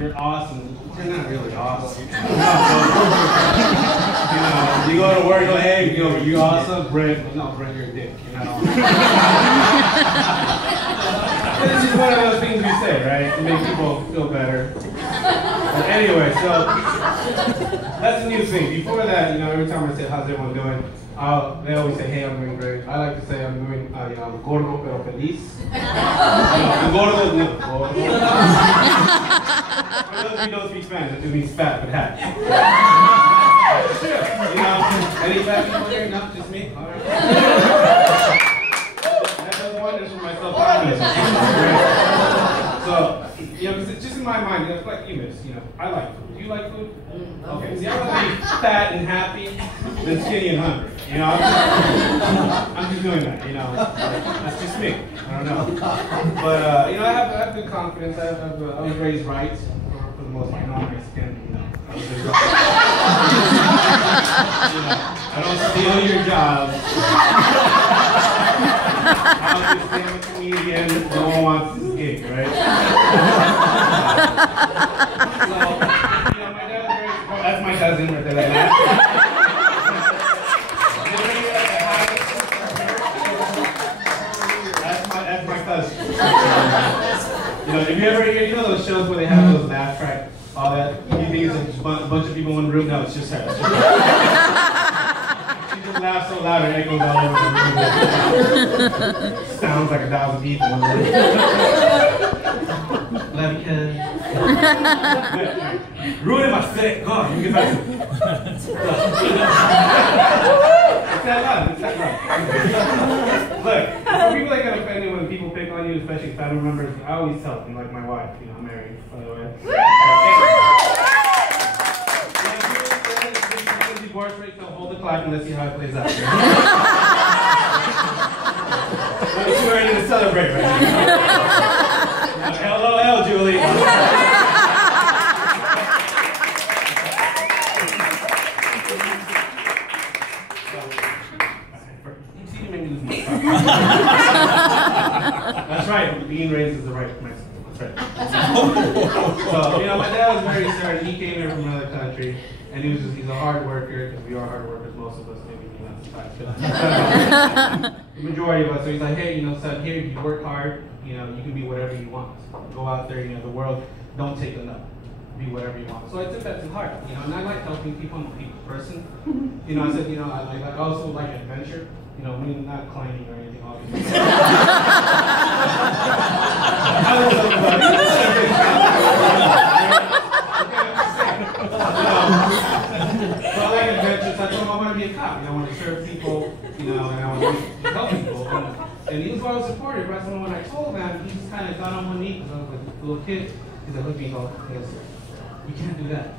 you're awesome. You're not really awesome. You know, you go to work, go, hey, you awesome, Brent. No, Brent, you're a dick. You're not awesome. It's just one of those things we say, right? To make people feel better. But anyway, so that's a new thing. Before that, every time I say, how's everyone doing? They always say, hey, I'm doing great. I like to say I'm doing, I'm Gordo pero Feliz. I'm Gordo, no, Gordo. For those of you who don't speak Spanish, that just means fat but happy. Any fat people here? No, just me? All right. That does wonders for my self-confidence. So, just in my mind, it's like you miss, I like food. Do you like food? Okay, see, I'd rather be fat and happy than skinny and hungry. I'm just doing that, that's just me. I don't know. But, I have good confidence. I was raised right for the most part. I'm Mexican, I was raised right. I don't steal your jobs. I'll just say I'm a comedian. No one wants this gig, right? So, my dad's very supportive. That's my cousin right there. That's my cousin. If you ever hear, those shows where they have those laugh track, all that, you think it's a bunch of people in the room? No, it's just her. It's just her. She just laughs so loud it echoes all over the room. Sounds like 1,000 people in the room. Love you, cuz. Ruining my set. God, you get back to it. It's that loud. It's that loud. Look, for people that get offended when people pick on you, especially family members, I always tell them, like my wife, I'm married, by the way. Divorce rate, so hold the clock and let's see how it plays out. We're too early to celebrate right now. LOL, Julie. That's right, being raised is the right Mexican. That's right. So, my dad was very certain. He came here from another country, and he's a hard worker, because we are hard workers, most of us, maybe that's the fact. The majority of us. So he's like, hey, son, here, if you work hard, you can be whatever you want. Go out there, the world, don't take a no. Be whatever you want. So I took that to heart, and I like helping people. I'm a people person. I said, I also like adventure. We're not climbing or anything, obviously. So I like adventure, so I told him I want to be a cop. I want to serve people, and I want to help people. And he was well supportive, right? So when I told him, he just kind of got on one knee, because I was like a little kid. He's like, look at me, he goes, you can't do that.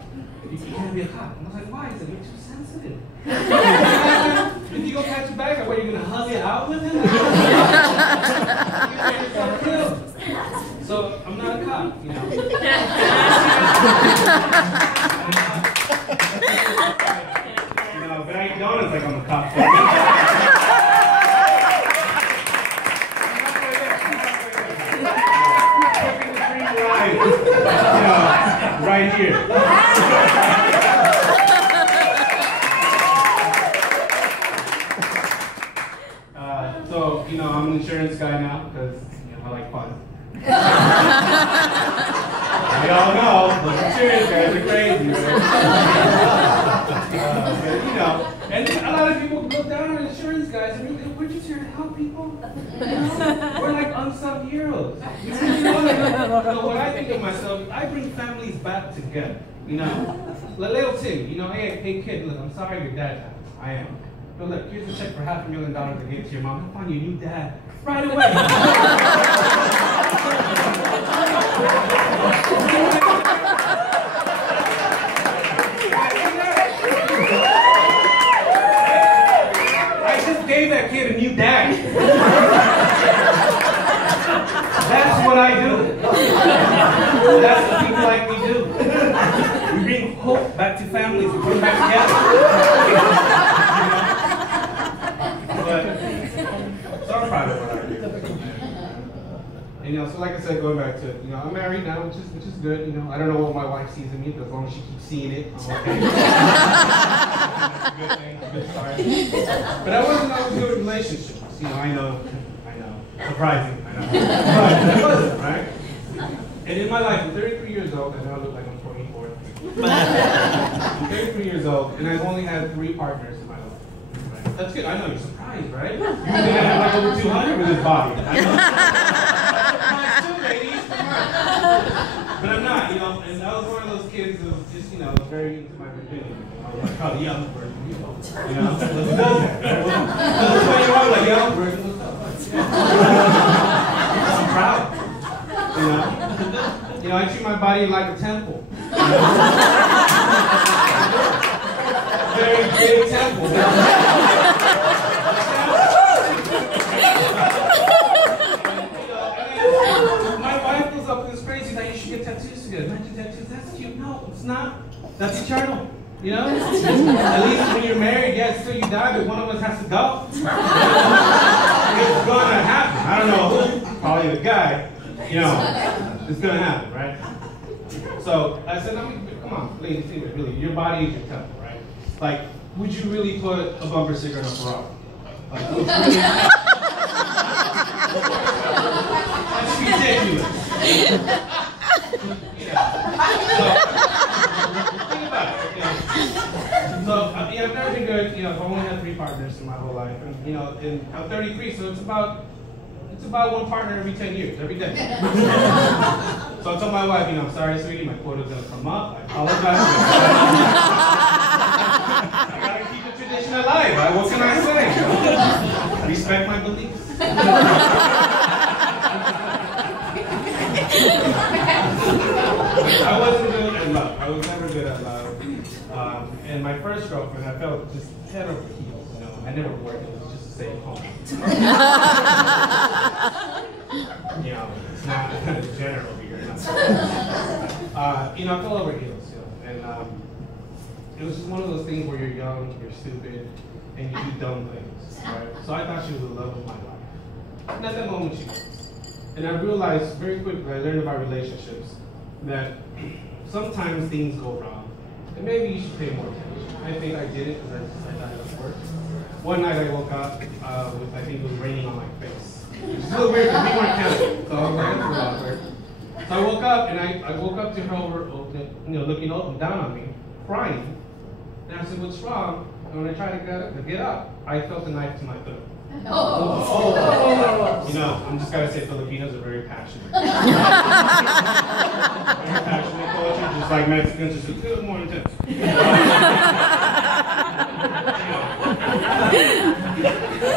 You can't be a cop. And I was like, why? He said, you're too sensitive. If you go catch a bag, what, you're going to hug it out with him? So, I'm not a cop, but I eat donuts like I'm a cop. Right here. So, I'm an insurance guy now because, I like fun. We all know, those insurance guys are crazy, right? And a lot of people look down on insurance guys and we're just here to help people. We're like unsung heroes. You really know that. When I think of myself, I bring families back together. The little thing, hey kid, look, I'm sorry your dad died. I am. But look, here's a check for $500,000 I gave to your mom. I'll find you a new dad right away. I just gave that kid a new dad. That's what I do. That's what people like me do. We bring hope back to families. We bring them back together. But so I'm proud of what I do. so like I said, going back to it, I'm married now, which is good. I don't know what my wife sees in me, but as long as she keeps seeing it, I'm okay. That's a good thing, a good start. But I wasn't always good with relationships. I know, surprising, I know. But I wasn't, right? And in my life, I'm 33 years old, and I look like I'm 24. I'm 33 years old, and I've only had 3 partners in my life. Right? That's good. I know you're surprised, right? You're gonna have like over 200 with this body. I know. I'm surprised too, ladies. Come on. But I'm not, and I was one of those kids who was just, very into my virginity. I was like, oh, the young version, let's do that. That's why you're all like, young version, what's up? I'm proud. I treat my body like a temple. Very big temple. My wife goes up in this crazy that you should get tattoos together. Imagine tattoos, that's cute. No, it's not. That's eternal. At least when you're married, yeah, still you die, but one of us has to go. It's gonna happen. I don't know who, probably the guy. It's gonna happen, right? So I said, come on, ladies, really, your body is your temple, right? Like, would you really put a bumper sticker on a Ferrari? Like, really, that's ridiculous. So I've never been good. I've only had 3 partners in my whole life, and I'm 33, so it's about 1 partner every 10 years, every day. So I told my wife, I'm sorry, sweetie, my quota's gonna come up. I apologize. I gotta keep the tradition alive. What can I say? Respect my beliefs. I wasn't good at love. I was never good at love. And my first girlfriend, I felt just head over heels. I never wore heels just to stay home. It's not general here. I fell over heels, and it was just one of those things where you're young, you're stupid, and you do dumb things, right? So I thought she was the love of my life. And at that moment, she was. And I realized very quickly, I learned about relationships, that sometimes things go wrong, and maybe you should pay more attention. I think I did it because I thought it was work. One night I woke up with, I think it was raining on my face. It's a little weird because we weren't counting, so I was like, that's awkward. So I woke up, and I woke up to her looking up and down on me, crying. And I said, what's wrong? And when I tried to get up, I felt a knife to my throat. I'm just gotta say, Filipinos are very passionate. Very passionate culture, just like Mexicans, just a little more intense.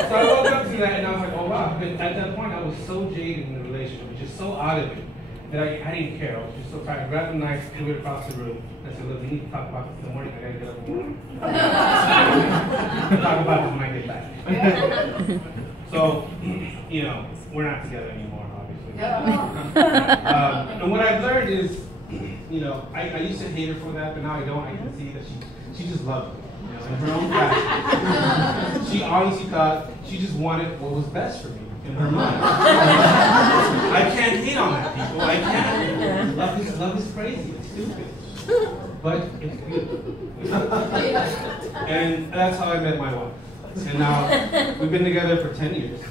So I woke up to that, and I was like, oh wow. But at that point, I was so jaded in the relationship, just so out of it, that I didn't care. I was just so tired. I grabbed a knife, threw it across the room. I said, look, we need to talk about this in the morning. I gotta get up in the morning. Talk about this when I get back. So, we're not together anymore, obviously. And what I've learned is, I used to hate her for that, but now I don't. I can see that she just loved me, in her own fashion. She honestly thought she just wanted what was best for me in her mind. I can't hate on that, people. I can't. Love is crazy. It's stupid. But it's beautiful. And that's how I met my wife. And now we've been together for 10 years. The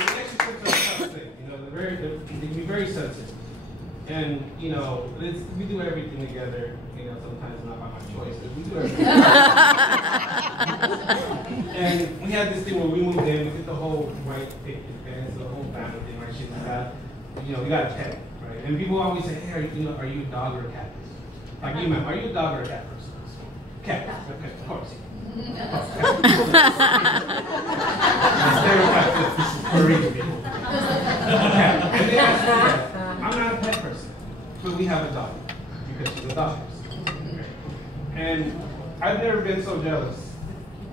relationships are a tough thing. They can be very sensitive. And, we do everything together. Sometimes not by my choice, but we do everything. And we had this thing where we moved in, we did the whole white picket fence, the whole family thing, right? Shit, we got a pet, right? And people always say, hey, are you a dog or a cat person? Like you, ma'am, are you a dog or a cat person? Cat, okay, of course. Stereotype for rich people. Cat. And they ask me, I'm not a pet person, but we have a dog because she's a dog person. And I've never been so jealous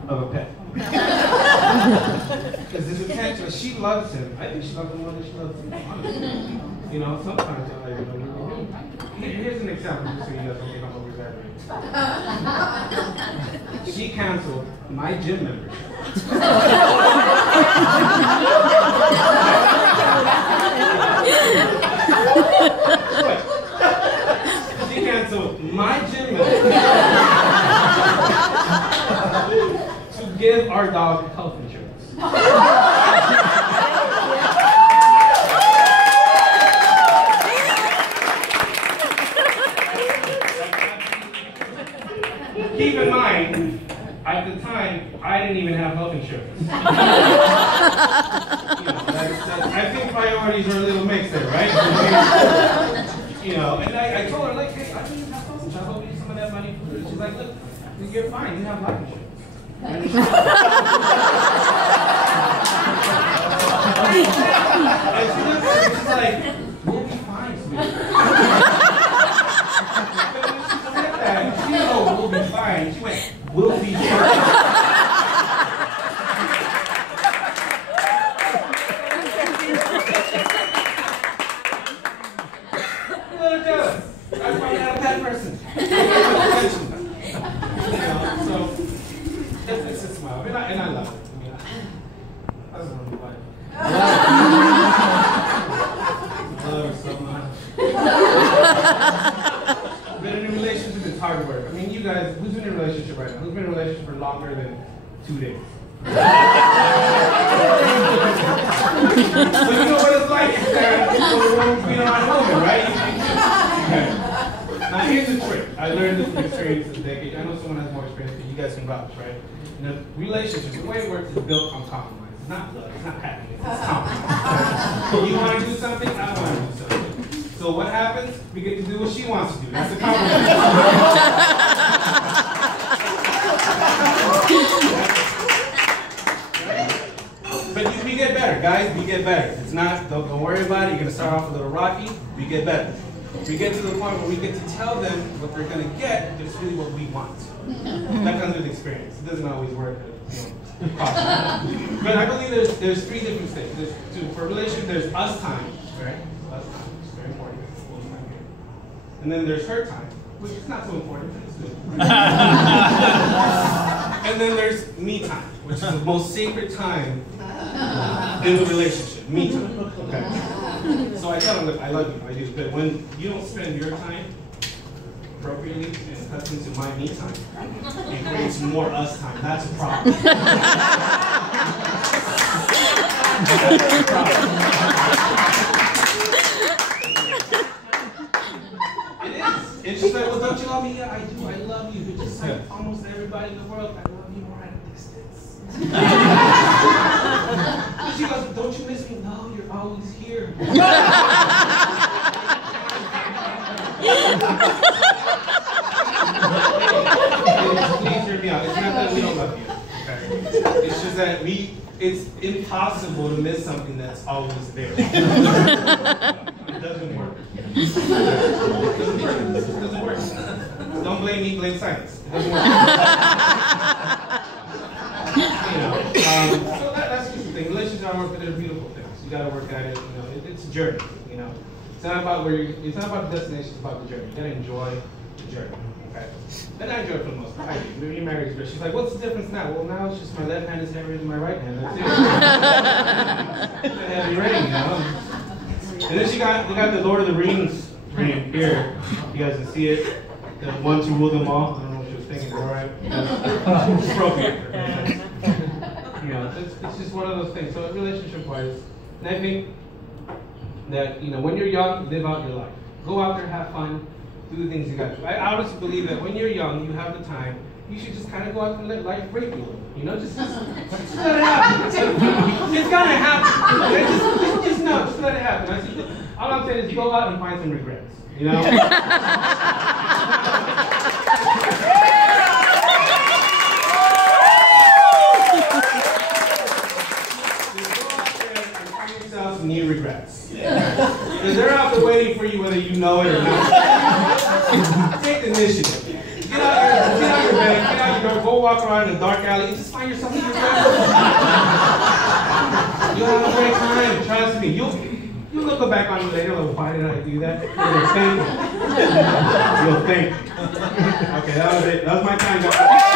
of a pet. Because this attention, she loves him. I think she loves him more than she loves me, honestly. Sometimes I really do. Here's an example, just so you guys don't think I'm over-exaggerating. She canceled my gym membership She canceled my gym membership to give our dog health insurance. Keep in mind, at the time, I didn't even have health insurance. I think priorities are a little mixed there, right? And I told her, like, hey, I don't even have health insurance. I'll give you some of that money. She's like, look, you're fine. You have life insurance. And she's like, we'll be fine, sweetie. She didn't know we'll be fine. She went, we'll be fine. A little jealous. That's why I'm not a bad person. So, it's a smile. And I love it. I love my wife. I love her so much. Been in a relationship is hard work. I mean, you guys, who's in a relationship right now? Who's been in a relationship for longer than 2 days? So you know what it's like to be around women, right? Okay. Now here's the trick. I learned this from experience this decade. I know someone has more experience, but you guys can vouch, right? In a relationship, the way it works is built on compromise. It's not love, it's not happiness, it's compromise. You want to do something, I want to do something. So what happens? We get to do what she wants to do. That's the compromise. But we get better, guys. We get better. It's not. Don't worry about it. You're gonna start off a little rocky. We get better. We get to the point where we get to tell them what they're gonna get. It's really what we want. That comes with experience. It doesn't always work. But I believe there's 3 different stages. For a relationship, there's us time, right? Us time. Very important. And then there's her time, which is not so important, but it's good. And then there's me time, which is the most sacred time in the relationship. Me time. Okay. So I tell them, look, I love you, I do, but when you don't spend your time appropriately and accustomed to my me time, it creates more us time. That's a problem. That's a problem. And she's like, well, don't you love me? Yeah, I do. I love you. But just like almost everybody in the world, I love you more at a distance. And she goes, don't you miss me? No, you're always here. Please hear me out. It's not that we don't love you. Okay? It's just that it's impossible to miss something that's always there. It doesn't work. It doesn't work. Don't blame me, blame science. It doesn't work. So that's just the thing. Relationships are work, but they're beautiful things. You gotta work at it. It's a journey. It's not about it's not about the destination. It's about the journey. You gotta enjoy the journey. Okay. And I enjoy it for the most part. I do. When you're married, she's like, what's the difference now? Well, now it's just my left hand is heavier than my right hand. That's it. It's a heavy ring, And then we got the Lord of the Rings ring here. You guys can see it. The one to rule them all. I don't know what she was thinking, all right? It's appropriate. It's just one of those things. So relationship-wise, and I think that when you're young, live out your life. Go out there, have fun, do the things you got to. I honestly believe that when you're young, you have the time. You should just kind of go out and let life break you a little. Just let it happen. It's gonna happen. Just let it happen. All I'm saying is go out and find some regrets. Just go out there and find yourself some new regrets. Because they're out there waiting for you whether you know it or not. Take the initiative. Get out your bed, get out your door, go walk around in a dark alley, and just find yourself in your bed. You'll have a great time, trust me. You'll look back on it later, like, why did I do that? You'll think. Okay, that was it. That was my time, guys.